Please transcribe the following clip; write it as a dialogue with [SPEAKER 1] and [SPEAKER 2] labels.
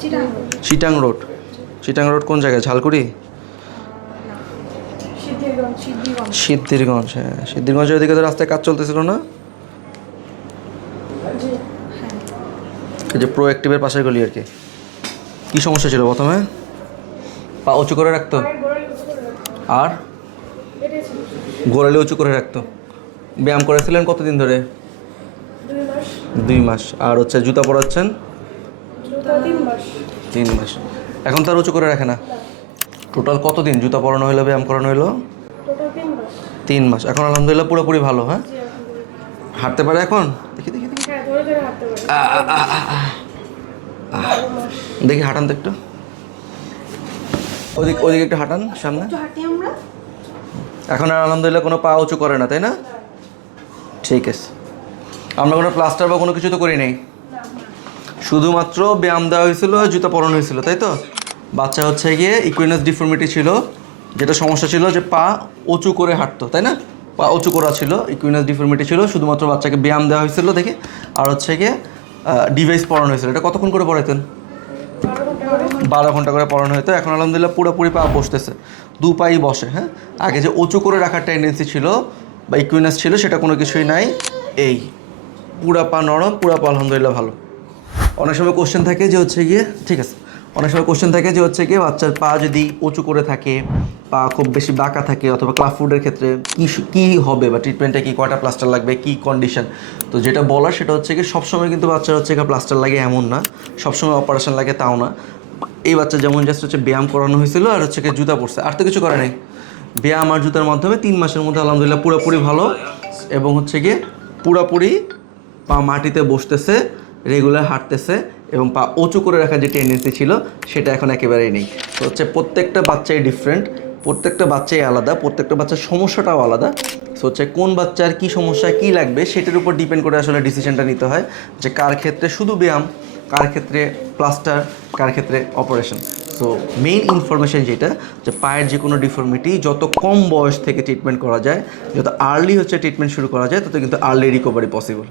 [SPEAKER 1] Chittagong
[SPEAKER 2] road. Chittagong road. কোন জায়গায়? ঝালকুড়ি?
[SPEAKER 1] সিদ্ধিরগঞ্জ
[SPEAKER 2] হ্যাঁ। সিদ্ধিরগঞ্জের ওদিকে তো রাস্তায় কাজ চলতেছিল না?
[SPEAKER 1] হ্যাঁ।
[SPEAKER 2] যে প্রো অ্যাক্টিভের পাশের গলি আর কি। কী সমস্যা ছিল প্রথমে? পা উঁচু করে রাখতো? আর। গোড়ালি উঁচু করে রাখতো। ব্যায়াম করেছিলেন কতদিন ধরে?
[SPEAKER 1] দুই মাস।
[SPEAKER 2] আর হচ্ছে জুতা পরাচ্ছেন?
[SPEAKER 1] তিন মাস।
[SPEAKER 2] এখন তার উঁচু করে রাখে না। টোটাল কতদিন? জুতা পরানো হলো ব্যায়াম করানো
[SPEAKER 1] টোটাল তিন মাস।
[SPEAKER 2] এখন আলহামদুলিল্লাহ পুরোপুরি ভালো হ্যাঁ? হাঁটতে পারে এখন? দেখি দেখি দেখি। হাঁটান তো একটু। ওদিক ওদিকে একটু হাঁটান সামনে। এখন আর আলহামদুলিল্লাহ কোনো পা উঁচু করে না তাই না? ঠিক আছে। আমরা কোনো প্লাস্টার বা কোনো কিছু তো করি নাই। শুধুমাত্র ব্যায়াম দেওয়া হয়েছিল জুতা পরানো হয়েছিল, তাই তো? বাচ্চা হচ্ছে গিয়ে ইকুইনাস ডিফর্মিটি ছিল, যেটা সমস্যা ছিল যে পা উঁচু করে হাঁটতো, তাই না? পা উঁচু করা ছিল ইকুইনাস ডিফর্মিটি ছিল, শুধুমাত্র বাচ্চাকে ব্যায়াম দেওয়া হয়েছিল দেখে, আর হচ্ছে গিয়ে ডিভাইস পড়ানো হয়েছিল। এটা কতক্ষণ করে পড়াইতেন?
[SPEAKER 1] বারো ঘণ্টা করে
[SPEAKER 2] বারো ঘণ্টা করে পড়ানো হতো, এখন আলহামদুলিল্লাহ পুরোপুরি পা বসতেছে, দু পাই বসে হ্যাঁ? আগে যে উঁচু করে রাখার টেন্ডেন্সি ছিল বা ইকুইনাস ছিল, সেটা কোনো কিছুই নাই, এই। পুরা পা নরম, পুরা পা আলহামদুলিল্লাহ ভালো। অনেক সময় কোশ্চেন থাকে যে হচ্ছে গিয়ে, ঠিক আছে? অনেক সময় কোশ্চেন থাকে যে হচ্ছে গিয়ে বাচ্চার পা যদি উঁচু করে থাকে, পা খুব বেশি বাঁকা থাকে, অথবা ক্লাব ফুডের ক্ষেত্রে কী কী হবে বা ট্রিটমেন্টে কী কয়টা প্লাস্টার লাগবে, কী কন্ডিশন তো যেটা বলার সেটা হচ্ছে কি সবসময় কিন্তু বাচ্চার হচ্ছে গিয়ে প্লাস্টার লাগে এমন না। সবসময় অপারেশন লাগে তাও না। এই বাচ্চা যেমন জাস্ট হচ্ছে ব্যায়াম করানো হয়েছিল আর হচ্ছে গিয়ে জুতা পরছে। আর তো কিছু করে নাই। ব্যায়াম আর জুতার মাধ্যমে তিন মাসের মধ্যে আলহামদুলিল্লাহ পুরোপুরি ভালো এবং হচ্ছে গিয়ে পুরোপুরি পা মাটিতে বসতেছে। রেগুলার হাঁটতেছে এবং পা উঁচু করে রাখার যে টেন্ডেন্সি ছিল, সেটা এখন একেবারেই নেই। তো হচ্ছে প্রত্যেকটা বাচ্চাই ডিফারেন্ট প্রত্যেকটা বাচ্চাই আলাদা, প্রত্যেকটা বাচ্চার সমস্যাটাও আলাদা। সো হচ্ছে কোন বাচ্চার কী সমস্যা, কী লাগবে, সেটার উপর ডিপেন্ড করে আসলে ডিসিশনটা নিতে হয় যে কার ক্ষেত্রে শুধু ব্যায়াম, কার ক্ষেত্রে প্লাস্টার কার ক্ষেত্রে অপারেশন সো মেইন ইনফরমেশন যেটা, যে পায়ের যে কোনো ডিফর্মিটি যত কম বয়স থেকে ট্রিটমেন্ট করা যায়, যত আর্লি হচ্ছে ট্রিটমেন্ট শুরু করা যায়, তত কিন্তু আর্লি রিকভারি পসিবল